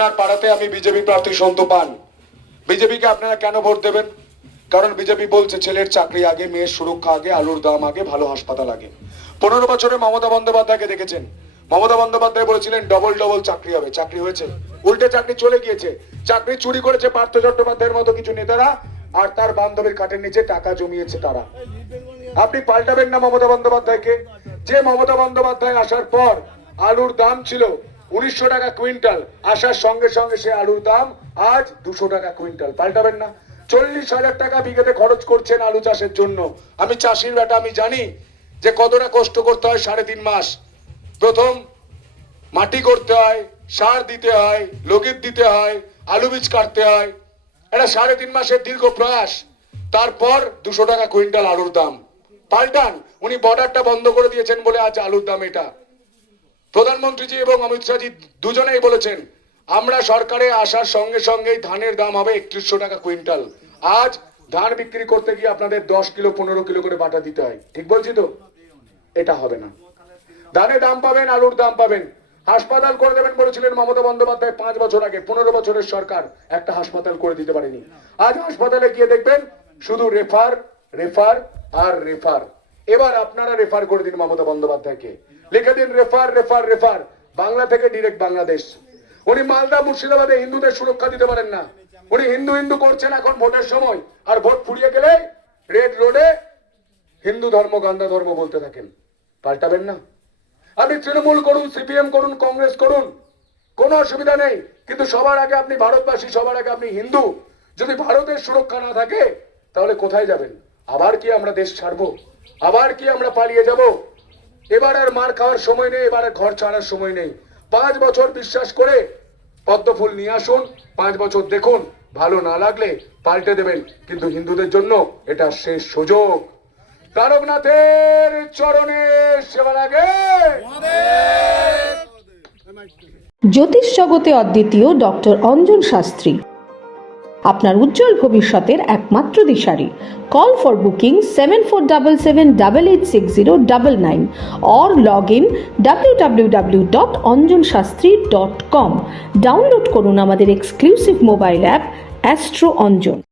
আপনার পাড়াতে আমি বিজেপি প্রার্থী সন্তু পান, বিজেপিকে আপনারা কেন ভোট দেবেন? কারণ বিজেপি বলছে ছেলের চাকরি আগে, মেয়ের সুরক্ষা আগে, আলুর দাম আগে, ভালো হাসপাতাল আগে। 15 বছরে মমতা বন্দ্যোপাধ্যায়কে দেখেছেন, মমতা বন্দ্যোপাধ্যায় বলেছিলেন ডবল ডবল চাকরি হবে, চাকরি হয়েছে? উল্টে চাকরি চলে গিয়েছে। চাকরি চুরি করেছে পার্থ চট্টোপাধ্যায়ের মতো কিছু নেতারা, আর তার বান্ধবীর কাঠের নিচে টাকা জমিয়েছে তারা। আপনি পাল্টাবেন না মমতা বন্দ্যোপাধ্যায়কে? যে মমতা বন্দ্যোপাধ্যায় আসার পর আলুর দাম ছিল 1900 টাকা কুইন্টাল, আসার সঙ্গে সঙ্গে সে আলুর দাম আজ 200 টাকা কুইন্টাল। পাল্টাবেন না? 40,000 টাকা বিঘাতে খরচ করছেন আলু চাষের জন্য। আমি চাষির বেটা, আমি জানি যে কতটা কষ্ট করতে হয়। 3.5 মাস প্রথম মাটি করতে হয়, সার দিতে হয়, লোকের দিতে হয়, আলু বীজ কাটতে হয়। এটা 3.5 মাসের দীর্ঘ প্রয়াস। তারপর 200 টাকা কুইন্টাল আলুর দাম। পাল্টান। উনি বর্ডারটা বন্ধ করে দিয়েছেন বলে আজ আলুর দাম এটা। প্রধানমন্ত্রীজি এবং অমিত শাহজি দুজনেই বলেছেন আমরা সরকারে আসার সঙ্গে সঙ্গেই ধানের দাম হবে 3100 টাকা কুইন্টাল। আজ ধান বিক্রি করতে গিয়ে আপনাদের 10 কিলো 15 কিলো করে বাটা দিতে হয়। ঠিক বলছি তো? এটা হবে না। ধানে দাম পাবেন, আলুর দাম পাবেন। হাসপাতাল করে দেবেন বলেছিলেন মমতা বন্দ্যোপাধ্যায় 5 বছর আগে। 15 বছরের সরকার একটা হাসপাতাল করে দিতে পারেনি। আজ হাসপাতালে গিয়ে দেখবেন শুধু রেফার রেফার আর রেফার। এবার আপনারা রেফার করে দিন মমতা বন্দ্যোপাধ্যায়কে, লিখে দিন রেফার রেফার রেফার, বাংলা থেকে ডিরেক্ট বাংলাদেশ। উনি মালদা মুর্শিদাবাদে হিন্দুদের সুরক্ষা দিতে পারেন না। উনি হিন্দু হিন্দু করছেন এখন ভোটের সময়, আর ভোট ফুরিয়ে গেলে রেড রোডে হিন্দু ধর্ম গান্ধা ধর্ম বলতে থাকেন। পাল্টাবেন না? আপনি তৃণমূল করুন, সিপিএম করুন, কংগ্রেস করুন, কোনো অসুবিধা নেই, কিন্তু সবার আগে আপনি ভারতবাসী, সবার আগে আপনি হিন্দু। যদি ভারতের সুরক্ষা না থাকে তাহলে কোথায় যাবেন? আবার কি আমরা দেশ ছাড়বো? আবার কি আমরা পালিয়ে যাব? এবার আর মার খাওয়ার সময় নেই, এবার আর ঘর ছাড়ার সময় নেই। 5 বছর বিশ্বাস করে পদ্মফুল নিয়ে আসুন, 5 বছর দেখুন, ভালো না লাগলে পাল্টে দেবেন, কিন্তু হিন্দুদের জন্য এটা শেষ সুযোগ। তারকনাথের চরণে সেবার আগে। জ্যোতিষ জগতে অদ্বিতীয় ডক্টর অঞ্জন শাস্ত্রী আপনার উজ্জ্বল ভবিষ্যতের একমাত্র দিশারি। Call for booking 7477886099 or log in www.anjanshastri.com। Download করুন আমাদের exclusive mobile app astro Anjan.